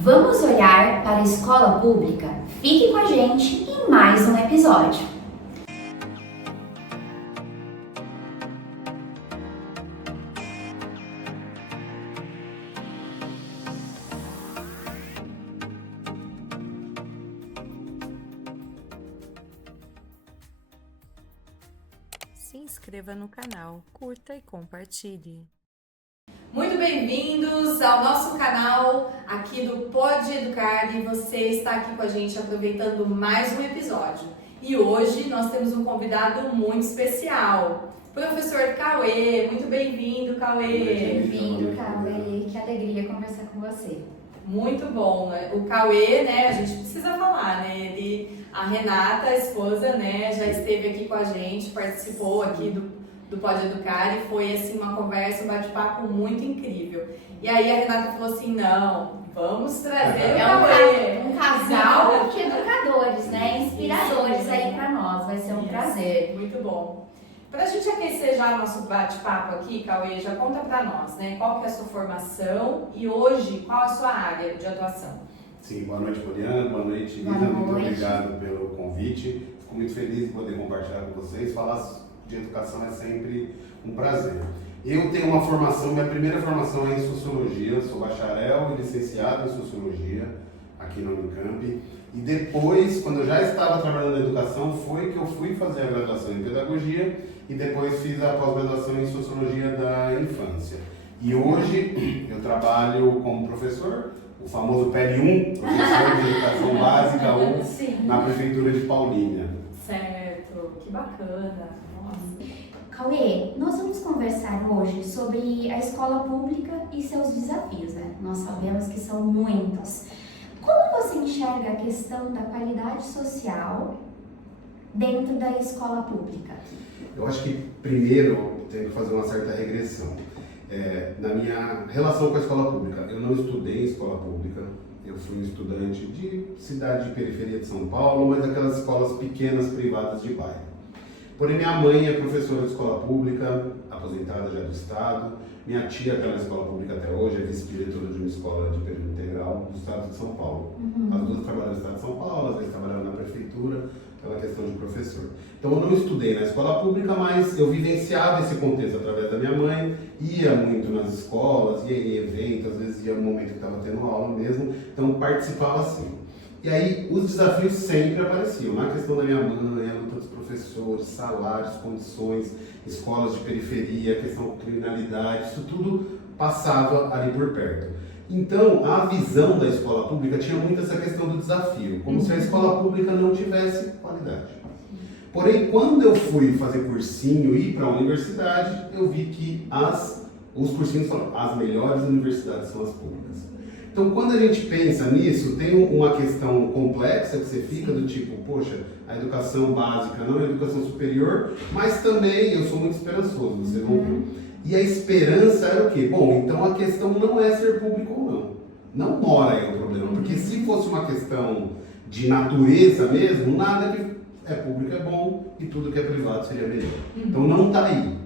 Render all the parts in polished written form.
Vamos olhar para a escola pública? Fique com a gente em mais um episódio. Se inscreva no canal, curta e compartilhe. Muito bem-vindos ao nosso canal aqui do Pode Educar, e você está aqui com a gente aproveitando mais um episódio. E hoje nós temos um convidado muito especial, professor Cauê. Muito bem-vindo, Cauê. Bem-vindo, Cauê. Que alegria conversar com você. Muito bom, né? O Cauê, né, a gente precisa falar, né? A Renata, a esposa, né, já esteve aqui com a gente, participou aqui do Pode Educar e foi assim uma conversa, um bate-papo muito incrível. E aí a Renata falou assim, não, vamos trazer o Cauê. Um casal de educadores, né? Inspiradores aí para nós, vai ser um prazer. Muito bom. Para a gente aquecer já o nosso bate-papo aqui, Cauê, já conta para nós, né? Qual que é a sua formação e hoje qual a sua área de atuação? Sim, boa noite, Poliana, boa noite, Lisa, muito obrigado pelo convite. Fico muito feliz de poder compartilhar com vocês. Falar de educação é sempre um prazer. Eu tenho uma formação, minha primeira formação é em Sociologia, sou bacharel e licenciado em Sociologia aqui na Unicamp. E depois, quando eu já estava trabalhando na educação, foi que eu fui fazer a graduação em Pedagogia e depois fiz a pós-graduação em Sociologia da Infância. E hoje eu trabalho como professor, o famoso PL1, professor de Educação Básica 1, na Prefeitura de Paulínia. Certo, que bacana. Nossa. Cauê, nós vamos conversar hoje sobre a escola pública e seus desafios, né? Nós sabemos que são muitos. Como você enxerga a questão da qualidade social dentro da escola pública? Eu acho que primeiro tem que fazer uma certa regressão. Na minha relação com a escola pública, eu não estudei em escola pública, eu fui um estudante de cidade de periferia de São Paulo, mas aquelas escolas pequenas, privadas de bairro. Porém, minha mãe é professora de escola pública, aposentada já do Estado. Minha tia está na escola pública até hoje, é vice-diretora de uma escola de período integral do Estado de São Paulo. As duas trabalham no Estado de São Paulo, às vezes trabalharam na prefeitura, pela questão de professor. Então, eu não estudei na escola pública, mas eu vivenciava esse contexto através da minha mãe, ia muito nas escolas, ia em eventos, às vezes ia no momento que estava tendo aula mesmo, então participava assim. E aí, os desafios sempre apareciam. Na questão da minha mãe, a luta dos professores, salários, condições, escolas de periferia, a questão da criminalidade, isso tudo passava ali por perto. Então, a visão da escola pública tinha muito essa questão do desafio, como se a escola pública não tivesse qualidade. Porém, quando eu fui fazer cursinho e ir para a universidade, eu vi que os cursinhos falam, as melhores universidades são as públicas. Então, quando a gente pensa nisso, tem uma questão complexa que você fica do tipo, poxa, a educação básica não é a educação superior, mas também eu sou muito esperançoso, vocês vão ver. E a esperança era o quê? Bom, então a questão não é ser público ou não. Não mora aí o problema, porque se fosse uma questão de natureza mesmo, nada que é público é bom e tudo que é privado seria melhor. Então não está aí.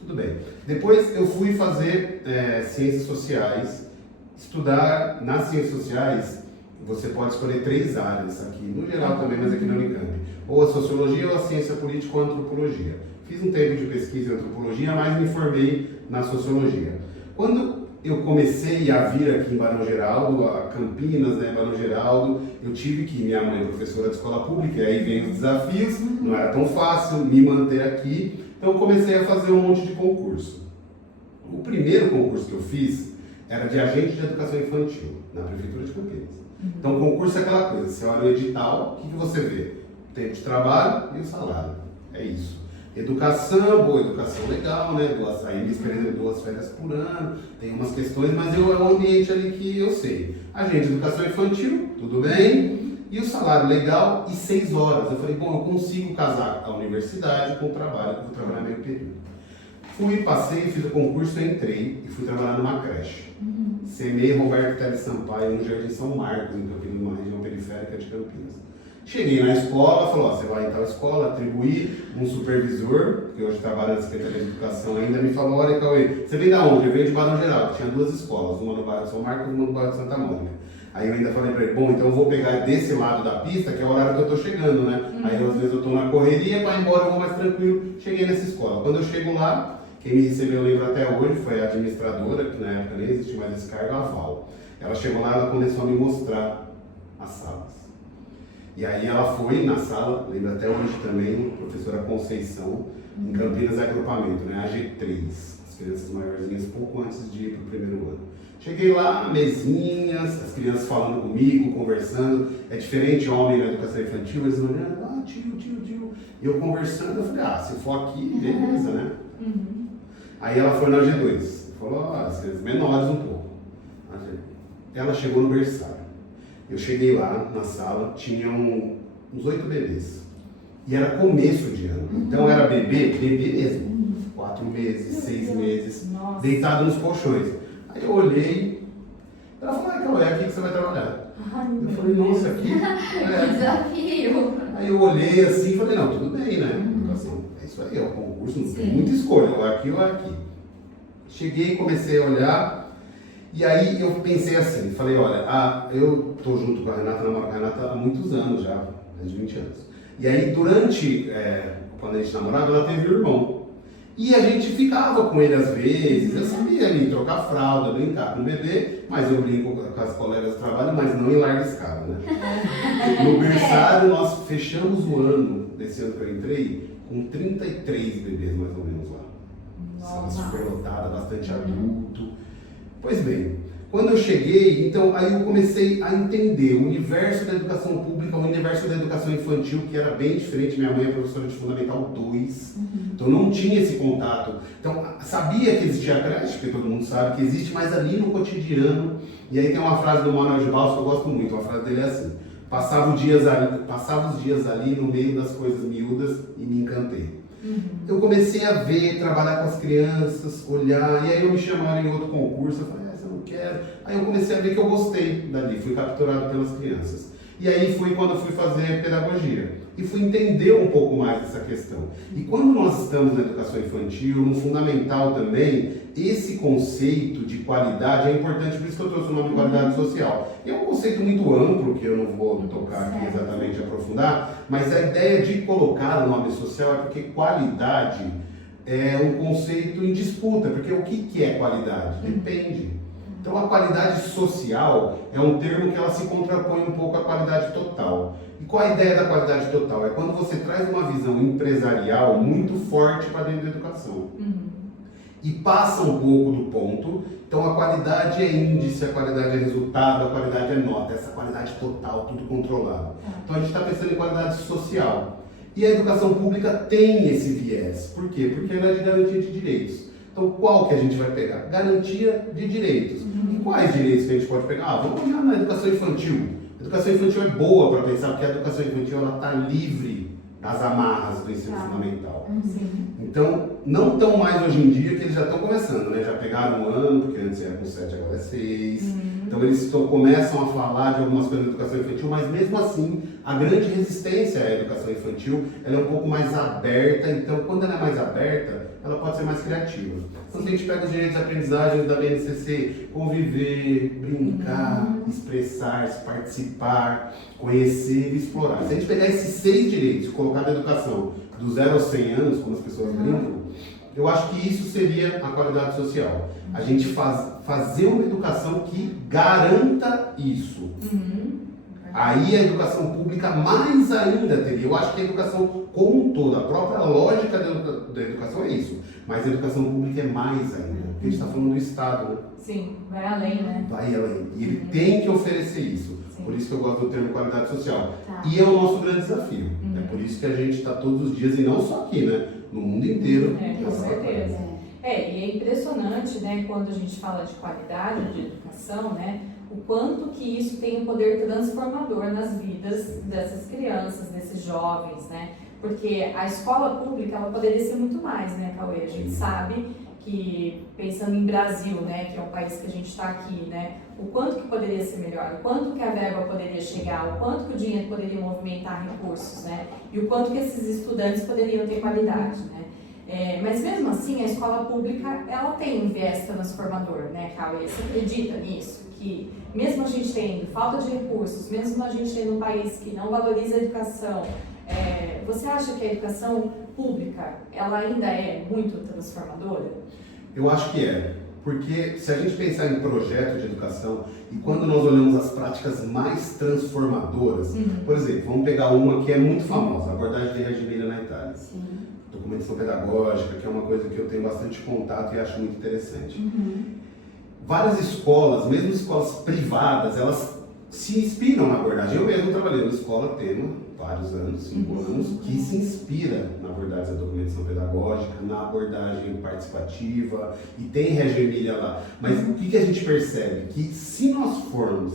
Tudo bem. Depois eu fui fazer ciências sociais. Estudar nas ciências sociais, você pode escolher 3 áreas aqui, no geral também, mas aqui na Unicamp. Ou a sociologia, ou a ciência política, ou a antropologia. Fiz um tempo de pesquisa em antropologia, mas me formei na sociologia. Quando eu comecei a vir aqui em Barão Geraldo, a Campinas, né, Barão Geraldo, eu tive que, minha mãe é professora de escola pública, e aí vem os desafios, não era tão fácil me manter aqui, então eu comecei a fazer um monte de concurso. O primeiro concurso que eu fiz era de agente de educação infantil, na Prefeitura de Campinas. Então, o concurso é aquela coisa, você olha o edital, o que você vê? O tempo de trabalho e o salário. É isso. Educação, boa, educação legal, né? Aí minha experiência é 2 férias por ano, tem umas questões, mas é um ambiente ali que eu sei. Agente de educação infantil, tudo bem, e o salário legal e 6 horas. Eu falei, bom, eu consigo casar a universidade com o trabalho, que eu vou trabalhar meio período. Passei, fiz o concurso, entrei e fui trabalhar numa creche. CMEI Roberto Teles Sampaio, no Jardim São Marcos, em Campinas, numa região periférica de Campinas. Cheguei na escola, falou, você vai em tal escola, atribuí um supervisor, que hoje trabalha na Secretaria de Educação ainda, me falou, olha Cauê, você vem da onde? Eu venho de Barão Geraldo, tinha 2 escolas, uma no bairro de São Marcos e uma no bairro de Santa Mônica. Aí eu ainda falei pra ele, bom, então eu vou pegar desse lado da pista, que é o horário que eu tô chegando, né? Aí às vezes eu tô na correria, para ir embora eu vou mais tranquilo. Cheguei nessa escola. Quando eu chego lá, quem me recebeu, eu lembro até hoje, foi a administradora, que na época nem existia mais esse cargo, a Val. Ela chegou lá, ela começou a me mostrar as salas. E aí ela foi na sala, lembro até hoje também, professora Conceição, em Campinas Agrupamento, né? AG3, as crianças maiorzinhas, pouco antes de ir pro primeiro ano. Cheguei lá, mesinhas, as crianças falando comigo, conversando. É diferente homem na educação infantil, eles olhando, tio. E eu conversando, eu falei, se for aqui, beleza, né? Aí ela foi na G2, falou, as crianças menores um pouco. Ela chegou no berçário. Eu cheguei lá na sala, tinham uns 8 bebês. E era começo de ano. Então era bebê mesmo. 4 meses, 6 meses, deitado nos colchões. Aí eu olhei, ela falou, Cauê, é aqui que você vai trabalhar. Eu falei, nossa, aqui? Que desafio! Aí eu olhei assim e falei, não, tudo bem, né? Educação, é isso aí, é o concurso, não tem muita escolha, ou aqui ou aqui. Cheguei, comecei a olhar, e aí eu pensei assim, falei, olha, eu tô junto com a Renata, namoro com a Renata há muitos anos já, mais de 20 anos. E aí durante, quando a gente namorava, ela teve um irmão. E a gente ficava com ele às vezes, eu sabia ali trocar fralda, brincar com o bebê, mas eu brinco com as colegas de trabalho, mas não em larga escala, né? No berçário nós fechamos o ano, desse ano que eu entrei, com 33 bebês mais ou menos lá. Sala superlotada, bastante adulto. Pois bem, quando eu cheguei, então aí eu comecei a entender o universo da educação pública, o universo da educação infantil, que era bem diferente. Minha mãe é professora de Fundamental 2, então não tinha esse contato. Então sabia que existia a creche, porque todo mundo sabe que existe, mas ali no cotidiano. E aí tem uma frase do Manuel de Barros que eu gosto muito, a frase dele é assim: passava os dias ali no meio das coisas miúdas e me encantei. Eu comecei a ver, trabalhar com as crianças, olhar, e aí eu me chamaram em outro concurso, eu falei, eu não quero. Aí eu comecei a ver que eu gostei dali, fui capturado pelas crianças. E aí foi quando eu fui fazer pedagogia. E fui entender um pouco mais dessa questão. E quando nós estamos na educação infantil, no fundamental também, esse conceito de qualidade é importante, por isso que eu trouxe o nome de qualidade social. E é um conceito muito amplo, que eu não vou tocar aqui exatamente, aprofundar, mas a ideia de colocar o nome social é porque qualidade é um conceito em disputa, porque o que é qualidade? Depende. Então a qualidade social é um termo que ela se contrapõe um pouco à qualidade total. E qual a ideia da qualidade total? É quando você traz uma visão empresarial muito forte para dentro da educação. E passa um pouco do ponto. Então a qualidade é índice, a qualidade é resultado, a qualidade é nota, essa qualidade total, tudo controlado. Então a gente está pensando em qualidade social. E a educação pública tem esse viés. Por quê? Porque ela é de garantia de direitos. Então, qual que a gente vai pegar? Garantia de direitos. E quais direitos que a gente pode pegar? Vamos olhar na educação infantil. A educação infantil é boa para pensar, porque a educação infantil está livre das amarras do ensino fundamental. Então, não tão mais hoje em dia, que eles já estão começando, né? Já pegaram um ano, porque antes era com 7, agora é 6. Então, eles começam a falar de algumas coisas da educação infantil, mas mesmo assim, a grande resistência à educação infantil, ela é um pouco mais aberta. Então, quando ela é mais aberta, ela pode ser mais criativa. Quando a gente pega os direitos de aprendizagem da BNCC, conviver, brincar, expressar-se, participar, conhecer e explorar. Se a gente pegar esses 6 direitos e colocar na educação do 0 aos 100 anos, como as pessoas brincam, eu acho que isso seria a qualidade social. A gente fazer uma educação que garanta isso. Aí a educação pública mais ainda teria. Eu acho que a educação como um todo, a própria lógica da educação é isso. Mas a educação pública é mais ainda. Porque a gente está falando do Estado, né? Sim, vai além, né? Vai além. E ele tem que oferecer isso. Sim. Por isso que eu gosto do termo qualidade social. E é o nosso grande desafio. É por isso que a gente está todos os dias, e não só aqui, né? No mundo inteiro. Com certeza. E é impressionante, né, quando a gente fala de qualidade de educação, né? O quanto que isso tem um poder transformador nas vidas dessas crianças, desses jovens, né? Porque a escola pública, ela poderia ser muito mais, né, Cauê? A gente sabe que, pensando em Brasil, né, que é um país que a gente está aqui, né? O quanto que poderia ser melhor, o quanto que a verba poderia chegar, o quanto que o dinheiro poderia movimentar recursos, né? E o quanto que esses estudantes poderiam ter qualidade, né? Mas mesmo assim, a escola pública, ela tem um viés transformador, né, Cauê? Você acredita nisso? que, mesmo a gente tendo falta de recursos, mesmo a gente tendo um país que não valoriza a educação, você acha que a educação pública, ela ainda é muito transformadora? Eu acho que é, porque se a gente pensar em projeto de educação e quando nós olhamos as práticas mais transformadoras, por exemplo, vamos pegar uma que é muito famosa, a abordagem de Reggio Emilia na Itália. Sim. Documentação pedagógica, que é uma coisa que eu tenho bastante contato e acho muito interessante. Várias escolas, mesmo escolas privadas, elas se inspiram na abordagem. Eu mesmo trabalhei numa escola tema, vários anos, 5 anos, que se inspira na abordagem da documentação pedagógica, na abordagem participativa, e tem Reggio Emilia lá. Mas o que a gente percebe? Que se nós formos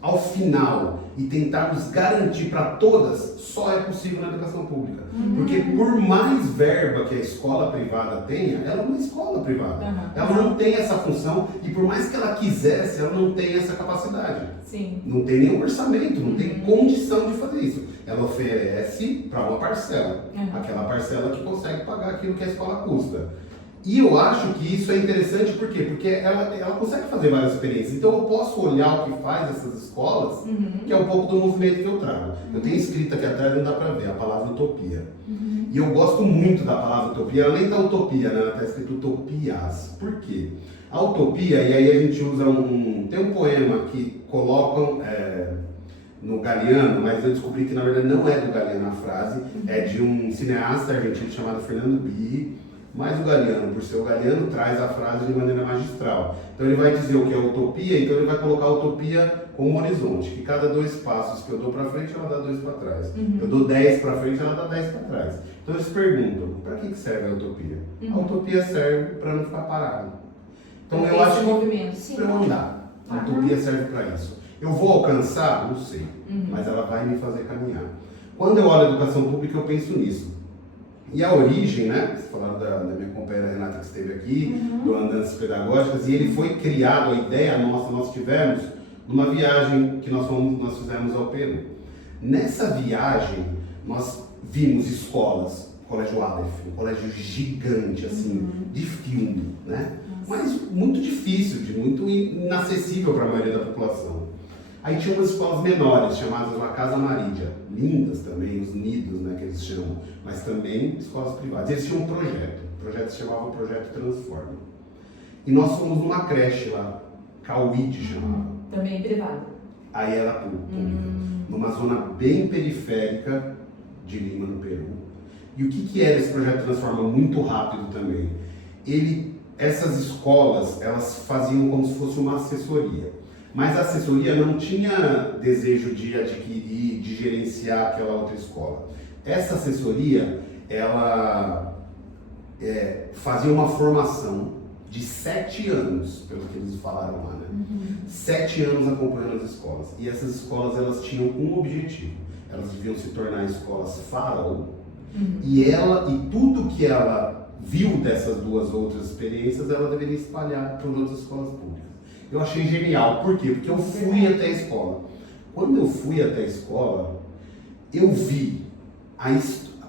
ao final e tentarmos garantir para todas, só é possível na educação pública. Porque por mais verba que a escola privada tenha, ela é uma escola privada. Ela não tem essa função e por mais que ela quisesse, ela não tem essa capacidade. Sim. Não tem nenhum orçamento, não tem condição de fazer isso. Ela oferece para uma parcela, aquela parcela que consegue pagar aquilo que a escola custa. E eu acho que isso é interessante por quê? Porque ela consegue fazer várias experiências. Então eu posso olhar o que faz essas escolas, que é um pouco do movimento que eu trago. Eu tenho escrito aqui atrás, não dá para ver, a palavra utopia. E eu gosto muito da palavra utopia, ela nem tá utopia, né? Ela está escrito utopias. Por quê? A utopia, e aí a gente usa tem um poema que colocam no Galeano, mas eu descobri que na verdade não é do Galeano a frase, é de um cineasta argentino chamado Fernando Birri. Mas o Galeano, por ser o Galeano, traz a frase de maneira magistral. Então ele vai dizer o que é utopia, então ele vai colocar a utopia como um horizonte, que cada 2 passos que eu dou para frente, ela dá 2 para trás. Eu dou 10 para frente, ela dá 10 para trás. Então eles perguntam, para que serve a utopia? A utopia serve para não ficar parado. Então eu acho que para eu andar, a utopia serve para isso. Eu vou alcançar? Não sei, mas ela vai me fazer caminhar. Quando eu olho a educação pública, eu penso nisso. E a origem, né? Vocês falaram da minha companheira Renata que esteve aqui, do Andanças Pedagógicas, e ele foi criado, a ideia nossa, nós tivemos numa viagem que nós fizemos ao Peru. Nessa viagem, nós vimos escolas, Colégio Aleph, um colégio gigante, assim, de filme, né? Mas muito difícil, muito inacessível para a maioria da população. Aí tinha umas escolas menores, chamadas La Casa Maridia, lindas também, os nidos, né, que eles chamam, mas também escolas privadas. Eles tinham um projeto, o projeto se chamava Projeto Transforma. E nós fomos numa creche lá, Cauíde chamava. Também privada. Aí era pública, numa zona bem periférica de Lima, no Peru. E o que era esse Projeto Transforma? Muito rápido também. Essas escolas, elas faziam como se fosse uma assessoria. Mas a assessoria não tinha desejo de adquirir, de gerenciar aquela outra escola. Essa assessoria, ela fazia uma formação de 7 anos, pelo que eles falaram lá, né? 7 anos acompanhando as escolas. E essas escolas, elas tinham um objetivo. Elas deviam se tornar escolas farol. E tudo que ela viu dessas 2 outras experiências, ela deveria espalhar para as outras escolas públicas. Eu achei genial. Por quê? Porque eu fui até a escola. Quando eu fui até a escola, eu vi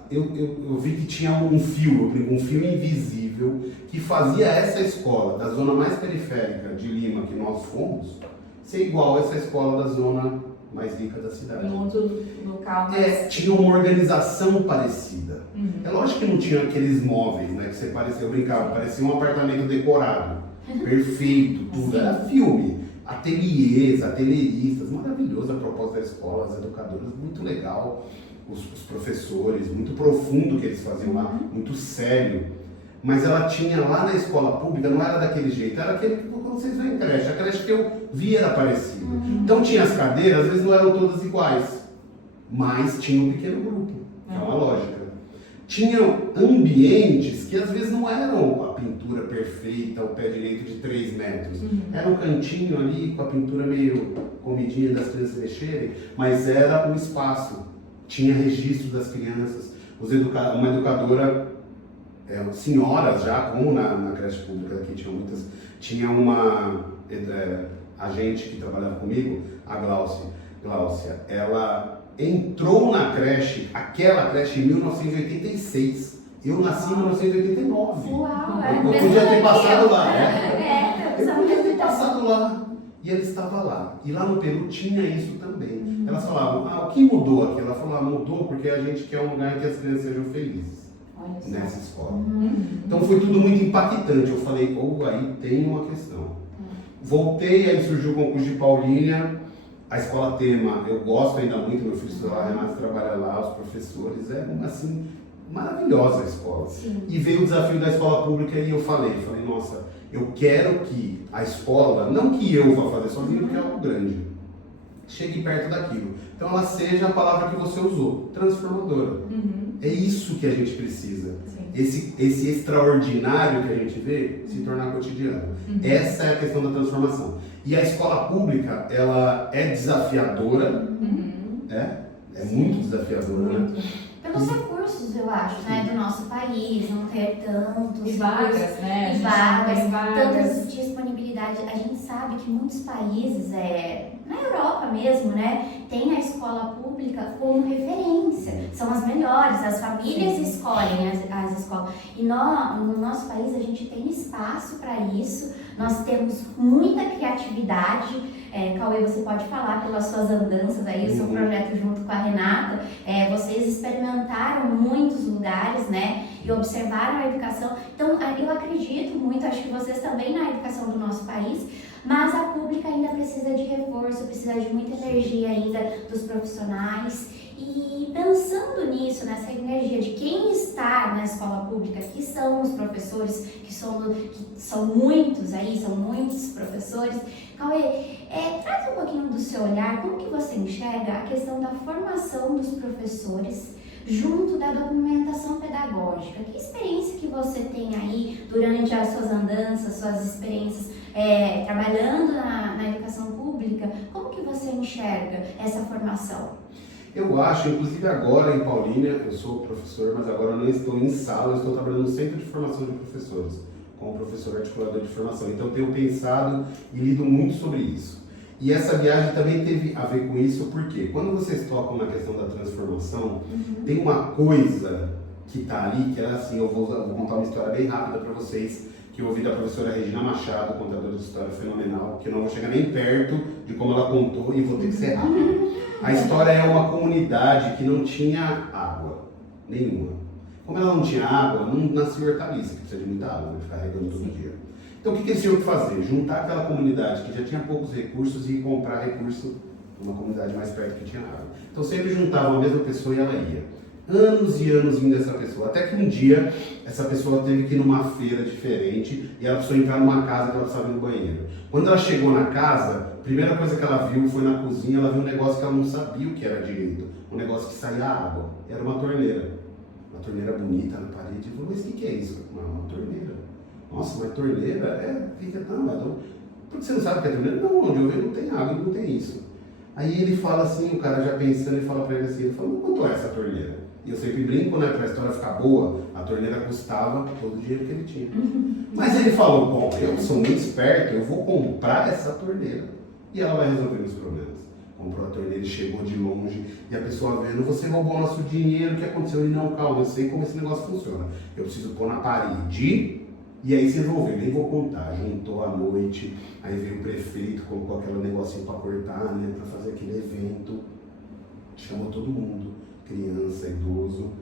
eu vi que tinha um fio invisível que fazia essa escola da zona mais periférica de Lima, que nós fomos, ser igual a essa escola da zona mais rica da cidade. Em outro local. Tinha uma organização parecida. É lógico que não tinha aqueles móveis, né, que você eu brincava, parecia um apartamento decorado. Perfeito, tudo. Era filme, ateliês, atelieristas, maravilhosa a proposta da escola, as educadoras, muito legal, os professores, muito profundo que eles faziam lá, muito sério. Mas ela tinha lá na escola pública, não era daquele jeito, era aquele que quando vocês veem em creche, a creche que eu vi era parecida. Então tinha as cadeiras, às vezes não eram todas iguais, mas tinha um pequeno grupo, que é uma lógica. Tinham ambientes que às vezes não eram a pintura perfeita, o pé direito de 3 metros. Era um cantinho ali com a pintura meio comidinha das crianças mexerem, mas era um espaço. Tinha registro das crianças. Uma educadora, senhoras já, como na creche pública aqui tinha muitas, tinha uma agente que trabalhava comigo, a Gláucia, ela entrou na creche, aquela creche em 1986. Eu nasci em 1989. Uau, eu podia ter passado lá, Eu Eu podia ter passado lá. E ela estava lá. E lá no Peru tinha isso também. Elas falavam, o que mudou aqui? Ela falava, mudou porque a gente quer um lugar em que as crianças sejam felizes nessa escola. Então foi tudo muito impactante. Eu falei, aí tem uma questão. Voltei, aí surgiu o concurso de Paulínia. A escola Tema, eu gosto ainda muito, meu filho estuda lá, a Renata trabalha lá, os professores, assim, maravilhosa a escola. Sim. E veio o desafio da escola pública e eu falei, nossa, eu quero que a escola, não que eu vá fazer sozinho, porque é algo grande, chegue perto daquilo. Então ela seja a palavra que você usou, transformadora. É isso que a gente precisa. Esse extraordinário que a gente vê se tornar cotidiano. Essa é a questão da transformação. E a escola pública, ela é desafiadora, é muito desafiadora, né? Pelos recursos, eu acho, né, do nosso país, não ter tantos E vagas, né? e vagas, tanta disponibilidade. A gente sabe que muitos países, na Europa mesmo, né, tem a escola pública como referência. São as melhores, as famílias escolhem as escolas. E no nosso país a gente tem espaço para isso, nós temos muita criatividade. Cauê, você pode falar pelas suas andanças aí, o seu projeto junto com a Renata, vocês experimentaram muitos lugares, né, e observaram a educação. Então, eu acredito muito, acho que vocês também na educação do nosso país, mas a pública ainda precisa de reforço, precisa de muita energia ainda dos profissionais. E pensando nisso, nessa energia de quem está na escola pública, que são os professores, que são muitos aí, são muitos professores. Cauê, traz um pouquinho do seu olhar, como que você enxerga a questão da formação dos professores junto da documentação pedagógica? Que experiência que você tem aí durante as suas andanças, suas experiências trabalhando na educação pública? Como que você enxerga essa formação? Eu acho, inclusive agora em Paulínia, eu sou professor, mas agora eu não estou em sala, eu estou trabalhando no Centro de Formação de Professores, como professor articulador de formação. Então eu tenho pensado e lido muito sobre isso. E essa viagem também teve a ver com isso, porque quando vocês tocam na questão da transformação, tem uma coisa que está ali, que é assim, eu vou contar uma história bem rápida para vocês, que eu ouvi da professora Regina Machado, contadora de história fenomenal, que eu não vou chegar nem perto de como ela contou e vou ter que ser rápido. A história é uma comunidade que não tinha água nenhuma. Como ela não tinha água, não nascia hortaliça, que precisa de muita água, né? Ficar regando todo dia. Então o que eles tinham que fazer? Juntar aquela comunidade que já tinha poucos recursos e comprar recurso numa comunidade mais perto que tinha água. Então sempre juntavam a mesma pessoa e ela ia. Anos e anos vindo essa pessoa, até que um dia essa pessoa teve que ir numa feira diferente e ela precisou entrar numa casa que ela precisava ir no banheiro. Quando ela chegou na casa, a primeira coisa que ela viu foi na cozinha, ela viu um negócio que ela não sabia o que era direito, um negócio que saía água, era uma torneira bonita na parede. Ela falou, mas o que é isso? Uma torneira. Nossa, mas torneira? Por que você não sabe o que é torneira? Não, onde eu vejo não tem água, não tem isso. Aí ele fala assim, o cara já pensando, ele fala pra ele assim, ele fala, quanto é essa torneira? E eu sempre brinco, né, pra história ficar boa, a torneira custava todo o dinheiro que ele tinha. Mas ele falou, bom, eu sou muito esperto, eu vou comprar essa torneira e ela vai resolver meus problemas. Comprou a torneira e chegou de longe e a pessoa vendo, você roubou nosso dinheiro, o que aconteceu? Ele, não, calma, eu sei como esse negócio funciona. Eu preciso pôr na parede e aí se envolveu, nem vou contar. Juntou à noite, aí veio o prefeito, colocou aquele negocinho pra cortar, né, pra fazer aquele evento, chamou todo mundo. Criança, idoso,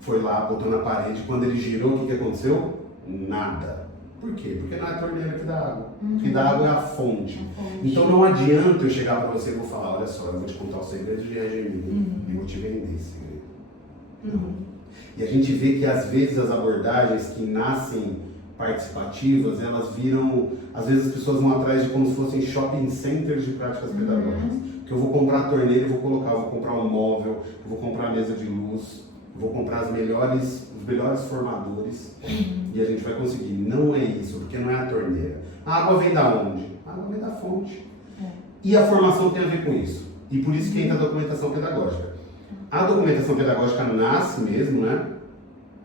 foi lá, botou na parede, quando ele girou, o que aconteceu? Nada. Por quê? Porque não é a torneira que dá água. O que dá água é a fonte. Então não adianta eu chegar para você e vou falar, olha só, eu vou te contar o segredo de Regemini e vou te vender esse segredo. Não. E a gente vê que às vezes as abordagens que nascem participativas, elas viram, às vezes as pessoas vão atrás de como se fossem shopping centers de práticas pedagógicas. Que eu vou comprar a torneira, eu vou colocar, eu vou comprar um móvel, eu vou comprar a mesa de luz, eu vou comprar os melhores formadores e a gente vai conseguir. Não é isso, porque não é a torneira. A água vem da onde? A água vem da fonte. E a formação tem a ver com isso. E por isso que entra a documentação pedagógica. A documentação pedagógica nasce mesmo, né?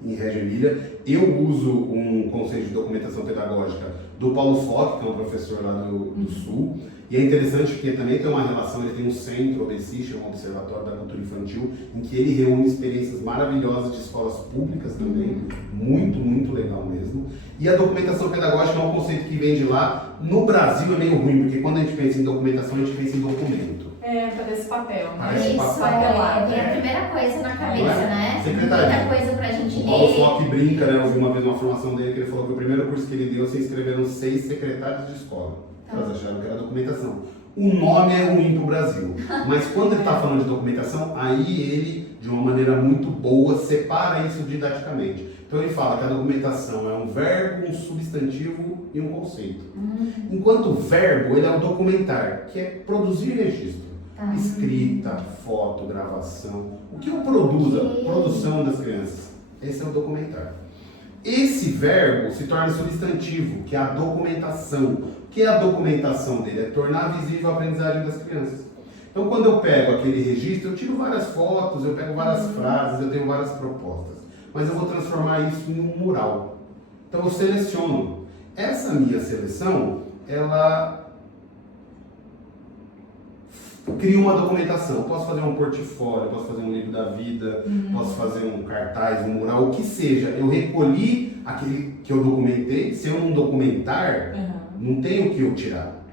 em Reggio Emília. Eu uso um conceito de documentação pedagógica do Paulo Fock, que é um professor lá do Sul. E é interessante porque também tem uma relação, ele tem um centro, o OBSIS, um Observatório da Cultura Infantil, em que ele reúne experiências maravilhosas de escolas públicas também, muito, muito legal mesmo. E a documentação pedagógica é um conceito que vem de lá. No Brasil é meio ruim, porque quando a gente pensa em documentação, a gente pensa em documento. Parece papel, né? Parece Isso, papelado, vem a né? primeira coisa na cabeça, né? Secretaria. Muita coisa pra gente O Paulo ler. Fock brinca, né? Eu vi uma vez uma formação dele que ele falou que o primeiro curso que ele deu se inscreveram 6 secretários de escola. Elas acharam que era documentação. O nome é ruim pro Brasil, mas quando ele está falando de documentação, aí ele, de uma maneira muito boa, separa isso didaticamente. Então ele fala que a documentação é um verbo, um substantivo e um conceito. Enquanto o verbo, ele é o documentar, que é produzir registro. Escrita, foto, gravação. O que eu produzo? A produção das crianças. Esse é o documentar. Esse verbo se torna substantivo, que é a documentação. O que é a documentação dele? É tornar visível a aprendizagem das crianças. Então, quando eu pego aquele registro, eu tiro várias fotos, eu pego várias frases, eu tenho várias propostas. Mas eu vou transformar isso em um mural. Então, eu seleciono. Essa minha seleção, ela cria uma documentação. Eu posso fazer um portfólio, posso fazer um livro da vida, posso fazer um cartaz, um mural, o que seja. Eu recolhi aquele que eu documentei. Se eu não documentar, não tem o que eu tirar.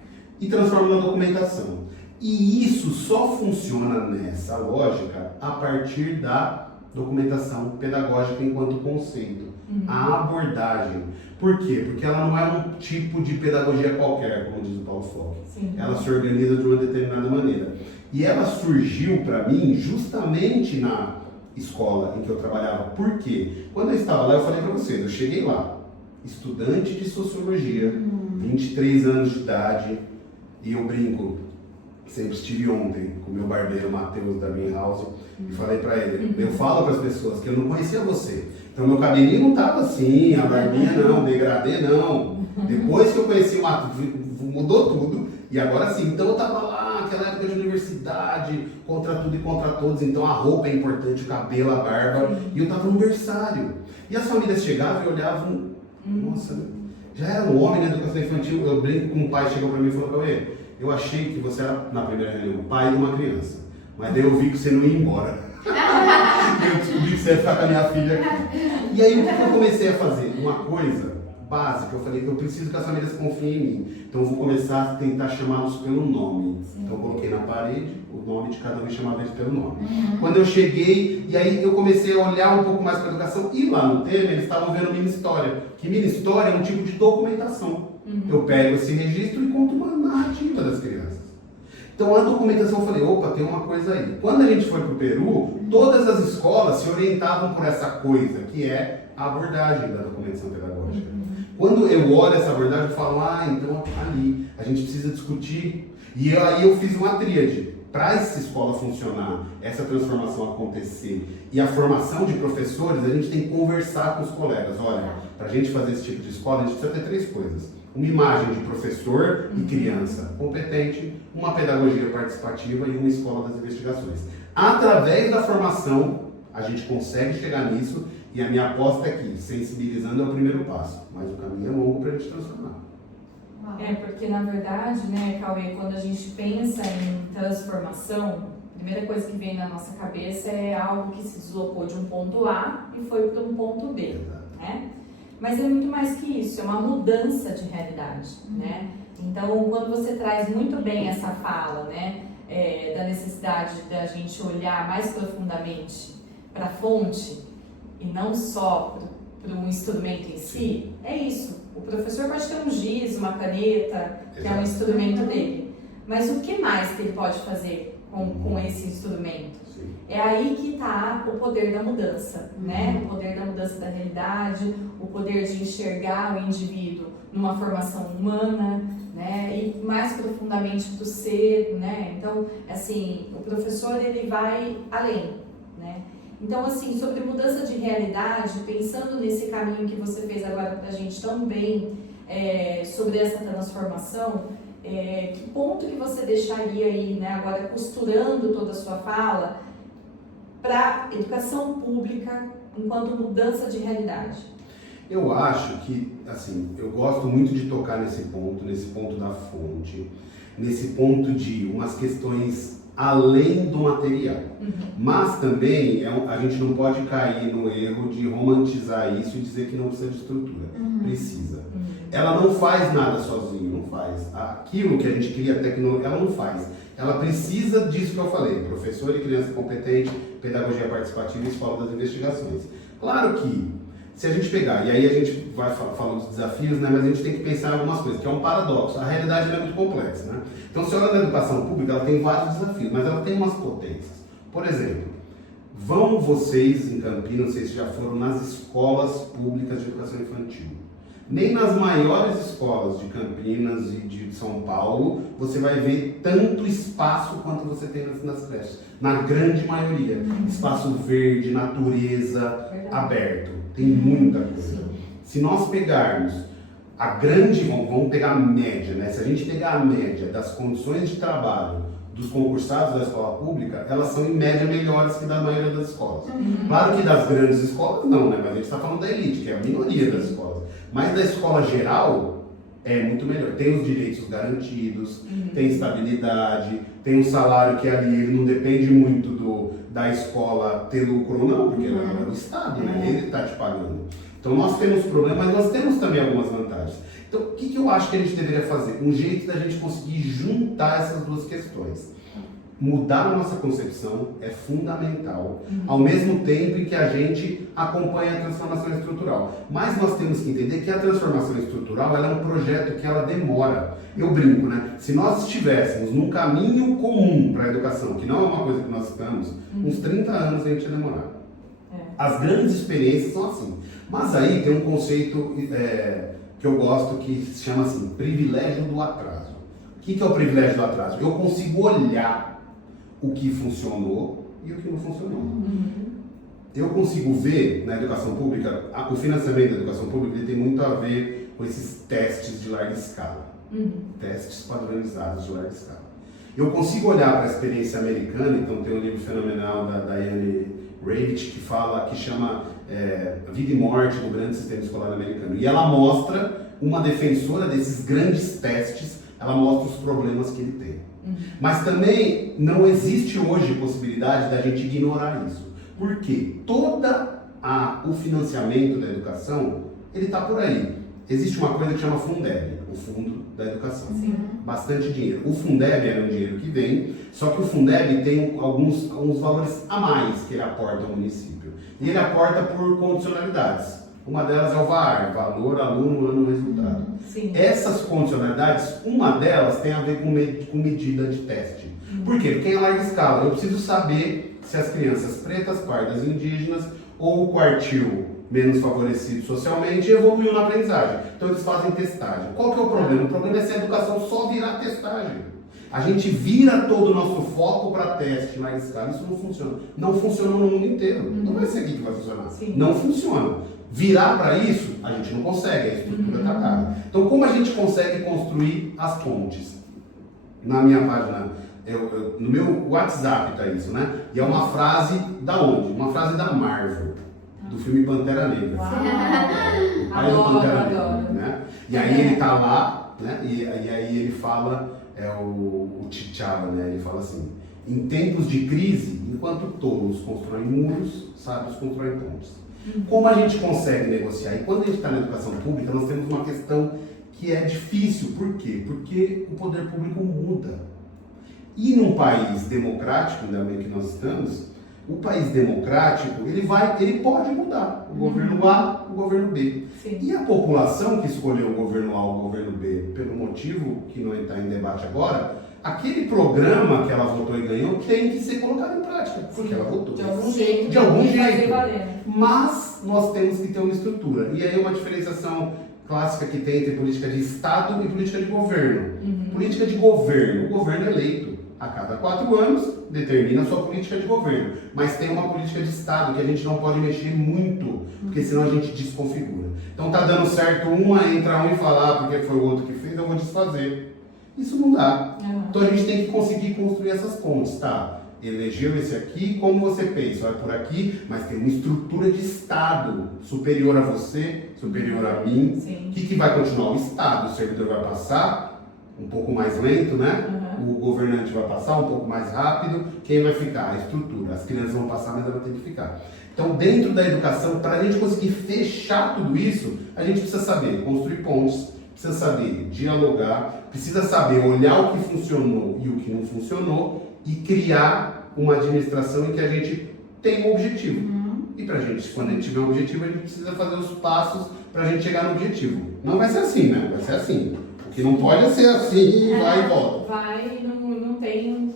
E transformo na documentação. E isso só funciona nessa lógica a partir da documentação pedagógica enquanto conceito. A abordagem. Por quê? Porque ela não é um tipo de pedagogia qualquer, como diz o Paulo Fock. Ela se organiza de uma determinada maneira. E ela surgiu para mim justamente na escola em que eu trabalhava. Por quê? Quando eu estava lá, eu falei para vocês, eu cheguei lá, estudante de sociologia, 23 anos de idade, e eu brinco, sempre estive ontem com o meu barbeiro Matheus da Greenhouse e falei para ele, eu falo para as pessoas que eu não conhecia você. Então meu cabelinho não tava assim, a barbinha não, degradê não. Depois que eu conheci o Matheus, mudou tudo. E agora sim, então eu tava lá, naquela época de universidade, contra tudo e contra todos, então a roupa é importante, o cabelo, a barba, e eu tava no berçário. E as famílias chegavam e olhavam, nossa, já era um homem na educação infantil, eu brinco com o pai, chegou pra mim e falou, Cauê, eu achei que você era, na primeira reunião, pai de uma criança, mas daí eu vi que você não ia embora. Eu descobri que você ia ficar com a minha filha aqui. E aí o que eu comecei a fazer? Uma coisa básica, eu falei, eu preciso que as famílias confiem em mim. Então eu vou começar a tentar chamá-los pelo nome. Então eu coloquei na parede o nome de cada um e chamava eles pelo nome. Quando eu cheguei, e aí eu comecei a olhar um pouco mais para a educação, e lá no tema eles estavam vendo mini história. Que mini história é um tipo de documentação. Eu pego esse registro e conto uma narrativa das crianças. Então a documentação, eu falei, opa, tem uma coisa aí. Quando a gente foi para o Peru, todas as escolas se orientavam por essa coisa, que é a abordagem da documentação pedagógica. Quando eu olho essa abordagem, eu falo, então ali, a gente precisa discutir. E aí eu fiz uma tríade. Para essa escola funcionar, essa transformação acontecer e a formação de professores, a gente tem que conversar com os colegas. Olha, para a gente fazer esse tipo de escola, a gente precisa ter 3 coisas. Uma imagem de professor e criança competente, uma pedagogia participativa e uma escola das investigações. Através da formação, a gente consegue chegar nisso e a minha aposta é que sensibilizando é o primeiro passo, mas o caminho é longo para a gente transformar. Porque na verdade, né, Cauê, quando a gente pensa em transformação, a primeira coisa que vem na nossa cabeça é algo que se deslocou de um ponto A e foi para um ponto B, né? Mas é muito mais que isso, é uma mudança de realidade, né? Então, quando você traz muito bem essa fala, né, da necessidade da gente olhar mais profundamente para a fonte e não só para um instrumento em si, é isso. O professor pode ter um giz, uma caneta, que é um instrumento dele, mas o que mais que ele pode fazer com esse instrumento? É aí que está o poder da mudança, né? O poder da mudança da realidade, o poder de enxergar o indivíduo numa formação humana, né? E mais profundamente para o ser, né? Então, assim, o professor ele vai além, né? Então, assim, sobre mudança de realidade, pensando nesse caminho que você fez agora para a gente tão bem, sobre essa transformação, que ponto que você deixaria aí, né? Agora costurando toda a sua fala, para educação pública, enquanto mudança de realidade? Eu acho que, assim, eu gosto muito de tocar nesse ponto da fonte, nesse ponto de umas questões além do material. Mas também a gente não pode cair no erro de romantizar isso e dizer que não precisa de estrutura. Precisa. Ela não faz nada sozinha, não faz. Aquilo que a gente cria, tecnologia, ela não faz. Ela precisa disso que eu falei, professor e criança competente, pedagogia participativa e escola das investigações. Claro que, se a gente pegar, e aí a gente vai falando dos desafios, né, mas a gente tem que pensar em algumas coisas, que é um paradoxo. A realidade é muito complexa, né? Então, se olha na educação pública, ela tem vários desafios, mas ela tem umas potências. Por exemplo, vão vocês em Campinas, não sei se já foram, nas escolas públicas de educação infantil. Nem nas maiores escolas de Campinas e de São Paulo você vai ver tanto espaço quanto você tem nas creches. Na grande maioria. Espaço verde, natureza, aberto. Tem muita coisa. Se nós pegarmos a grande, vamos pegar a média, né? Se a gente pegar a média das condições de trabalho dos concursados da escola pública, elas são em média melhores que da maioria das escolas. Claro que das grandes escolas não, né? Mas a gente está falando da elite, que é a minoria das escolas. Mas da escola geral é muito melhor. Tem os direitos garantidos, tem estabilidade, tem um salário que ali ele não depende muito da escola ter lucro ou não, porque é o Estado, né? Ele está te pagando. Então nós temos problemas, mas nós temos também algumas vantagens. Então o que eu acho que a gente deveria fazer? Um jeito da gente conseguir juntar essas duas questões. Mudar a nossa concepção é fundamental, ao mesmo tempo em que a gente acompanha a transformação estrutural. Mas nós temos que entender que a transformação estrutural ela é um projeto que ela demora. Eu brinco, né? Se nós estivéssemos num caminho comum para a educação, que não é uma coisa que nós estamos, uns 30 anos a gente ia demorar. As grandes experiências são assim. Mas aí tem um conceito que eu gosto que se chama assim, privilégio do atraso. O que é o privilégio do atraso? Eu consigo olhar o que funcionou e o que não funcionou. Eu consigo ver na educação pública, o financiamento da educação pública ele tem muito a ver com esses testes de larga escala. Testes padronizados de larga escala. Eu consigo olhar para a experiência americana, então tem um livro fenomenal da Diane Ravitch que chama Vida e Morte do Grande Sistema Escolar Americano. E ela mostra, uma defensora desses grandes testes, ela mostra os problemas que ele tem. Mas também não existe hoje possibilidade da gente ignorar isso. Por quê? Todo o financiamento da educação, ele está por aí. Existe uma coisa que chama Fundeb, o Fundo da Educação. Bastante dinheiro. O Fundeb é um dinheiro que vem, só que o Fundeb tem alguns valores a mais que ele aporta ao município. E ele aporta por condicionalidades. Uma delas é o VAR, valor, aluno, ano, resultado. Essas condicionalidades, uma delas tem a ver com medida de teste. Por quê? Porque em larga escala, eu preciso saber se as crianças pretas, pardas, indígenas ou o quartil menos favorecido socialmente evoluiu na aprendizagem. Então eles fazem testagem. Qual que é o problema? O problema é se a educação só virar testagem. A gente vira todo o nosso foco para teste em larga escala, isso não funciona. Não funciona no mundo inteiro. Não vai ser aqui que vai funcionar. Não funciona. Virar para isso, a gente não consegue, a estrutura está cara. Então, como a gente consegue construir as pontes? Na minha página, no meu WhatsApp está isso, né? E é uma frase da onde? Uma frase da Marvel, do filme Pantera Negra. O pai do Pantera Negra, né? E aí ele está lá, né? E aí ele fala, o T'Challa, né? Ele fala assim, em tempos de crise, enquanto tolos constroem muros, sábios constroem pontes. Como a gente consegue negociar? E quando a gente está na educação pública, nós temos uma questão que é difícil. Por quê? Porque o poder público muda. E num país democrático, ainda bem que nós estamos, o país democrático, ele pode mudar. O governo A, o governo B. E a população que escolheu o governo A ou o governo B, pelo motivo que não está em debate agora, aquele programa que ela votou e ganhou tem que ser colocado em prática, porque ela votou. De algum jeito. De algum jeito. Mas nós temos que ter uma estrutura. E aí uma diferenciação clássica que tem entre política de Estado e política de governo. Política de governo. O governo é eleito a cada 4 anos, determina a sua política de governo. Mas tem uma política de Estado que a gente não pode mexer muito, porque senão a gente desconfigura. Então tá dando certo entra um e falar porque foi o outro que fez, eu vou desfazer. Isso não dá. Então a gente tem que conseguir construir essas pontes, tá? elegeu esse aqui, como você pensa? Vai por aqui, mas tem uma estrutura de Estado superior a você, superior a mim. Sim. O que vai continuar? O Estado. O servidor vai passar um pouco mais lento, né? O governante vai passar um pouco mais rápido. Quem vai ficar? A estrutura. As crianças vão passar, mas ela tem que ficar. Então, dentro da educação, para a gente conseguir fechar tudo isso, a gente precisa saber construir pontes, precisa saber dialogar, precisa saber olhar o que funcionou e o que não funcionou e criar uma administração em que a gente tem um objetivo. E pra gente, quando a gente tiver um objetivo, a gente precisa fazer os passos pra gente chegar no objetivo. Não vai ser assim, né? Vai ser assim. O que não pode ser assim, vai e volta. Vai, não tem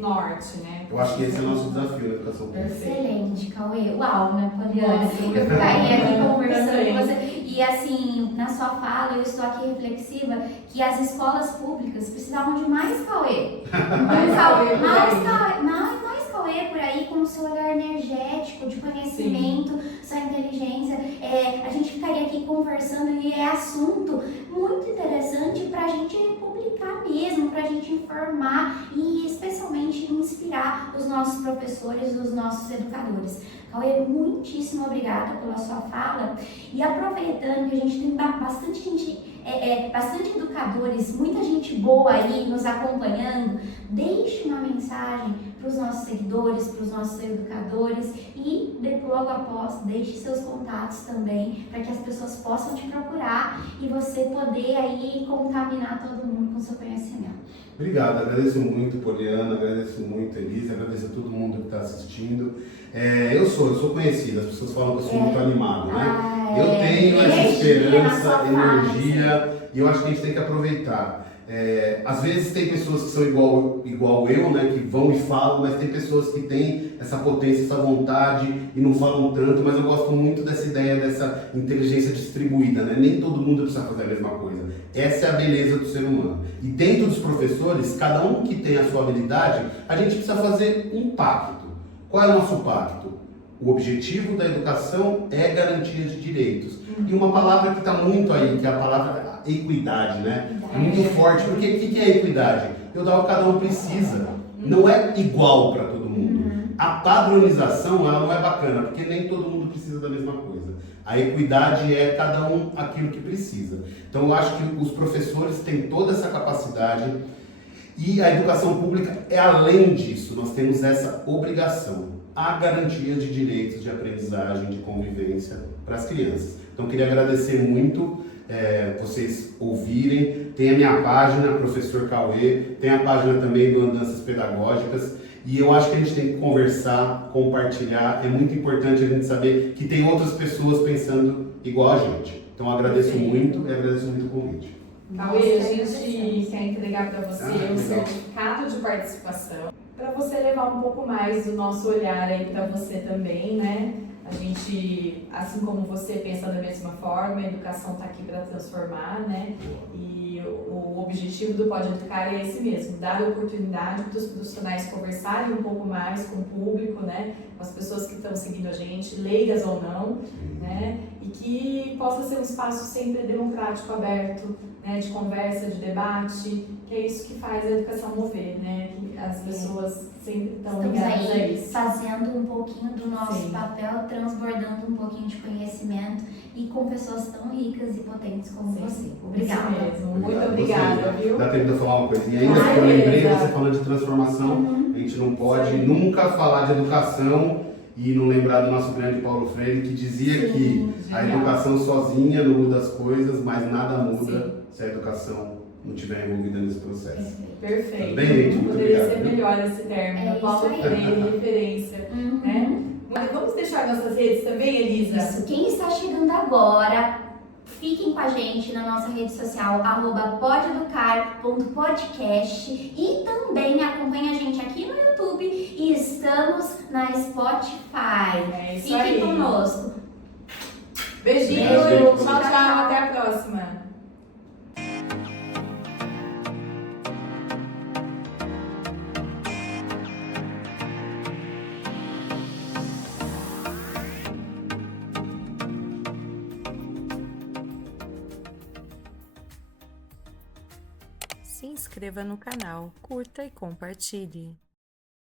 norte, né? Eu acho que esse é o nosso desafio na educação pública. Excelente, Cauê. Uau, Napoleana. Nossa, Eu ficaria aqui conversando também. com você. E assim, na sua fala, eu estou aqui reflexiva que as escolas públicas precisavam de mais Cauê. Mais Cauê por aí. Mais Cauê por aí, com o seu olhar energético, de conhecimento, sua inteligência. A gente ficaria aqui conversando e é assunto muito interessante para a gente publicar mesmo, para a gente informar e especialmente inspirar os nossos professores, os nossos educadores. Cauê, muitíssimo obrigada pela sua fala e aproveitando que a gente tem bastante gente, bastante educadores, muita gente boa aí nos acompanhando, deixe uma mensagem para os nossos seguidores, para os nossos educadores e logo após deixe seus contatos também para que as pessoas possam te procurar e você poder aí contaminar todo mundo com seu conhecimento. Obrigado, agradeço muito, Poliana, agradeço muito, Elisa, agradeço a todo mundo que está assistindo. Eu sou conhecido, as pessoas falam que eu sou muito animado, né? Eu tenho essa esperança, energia, e eu acho que a gente tem que aproveitar. Às vezes tem pessoas que são igual eu, né, que vão e falam, mas tem pessoas que têm essa potência, essa vontade e não falam tanto, mas eu gosto muito dessa ideia, dessa inteligência distribuída, né? Nem todo mundo precisa fazer a mesma coisa. Essa é a beleza do ser humano. E dentro dos professores, cada um que tem a sua habilidade, a gente precisa fazer um pacto. Qual é o nosso pacto? O objetivo da educação é garantia de direitos. E uma palavra que está muito aí, que é a palavra equidade, né? É muito forte, porque o que é equidade? Eu dar o que cada um precisa. Não é igual para todo mundo. A padronização, ela não é bacana, porque nem todo mundo precisa da mesma coisa. A equidade é cada um aquilo que precisa. Então eu acho que os professores têm toda essa capacidade e a educação pública é além disso. Nós temos essa obrigação, a garantia de direitos de aprendizagem, de convivência para as crianças. Então eu queria agradecer muito vocês ouvirem. Tem a minha página, Professor Cauê, tem a página também do Andanças Pedagógicas. E eu acho que a gente tem que conversar, compartilhar. É muito importante a gente saber que tem outras pessoas pensando igual a gente. Então eu agradeço muito e agradeço muito o convite. Cauê, a gente quer entregar para você um legal. certificado de participação para você levar um pouco mais do nosso olhar aí para você também, né? A gente, assim como você pensa da mesma forma, a educação está aqui para transformar, né? E o objetivo do Pode Educar é esse mesmo, dar a oportunidade para os profissionais conversarem um pouco mais com o público, né? Com as pessoas que estão seguindo a gente, leigas ou não, né? E que possa ser um espaço sempre democrático, aberto, né? De conversa, de debate, que é isso que faz a educação mover, né? Que as pessoas sempre estão ligadas a isso. Fazendo um pouquinho do nosso Sim. papel, transbordando um pouquinho de conhecimento e com pessoas tão ricas e potentes como Sim. você. Obrigada. Isso mesmo. Muito Obrigado. obrigada, viu? Dá tempo de eu falar uma coisinha ainda, Ah, porque eu lembrei beleza. você falando de transformação. A gente não pode nunca falar de educação e não lembrar do nosso grande Paulo Freire, que dizia que a genial. educação sozinha não muda as coisas, mas nada muda Sim. se a educação não estiver envolvida nesse processo. Perfeito. Tudo bem, gente? Não Muito poderia obrigado, ser viu? melhor esse término. É Paulo isso aí. Freire, referência. Uhum. Né? Mas vamos deixar nossas redes também, Elisa? Isso. Quem está chegando agora, fiquem com a gente na nossa rede social, @podeeducar.podcast e também acompanhe a gente aqui no YouTube e estamos na Spotify. É isso Fiquem aí. conosco. Beijinho. Beijo. Tchau, tchau. Até a próxima. Se inscreva no canal, curta e compartilhe.